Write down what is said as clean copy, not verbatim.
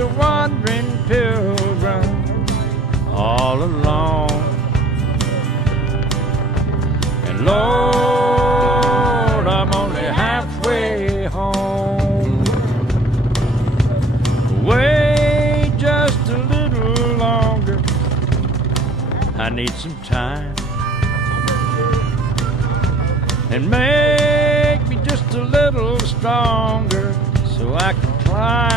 a wandering pilgrim all alone. And Lord, I'm only halfway home. Wait just a little longer, I need some time. And make me just a little stronger so I can climb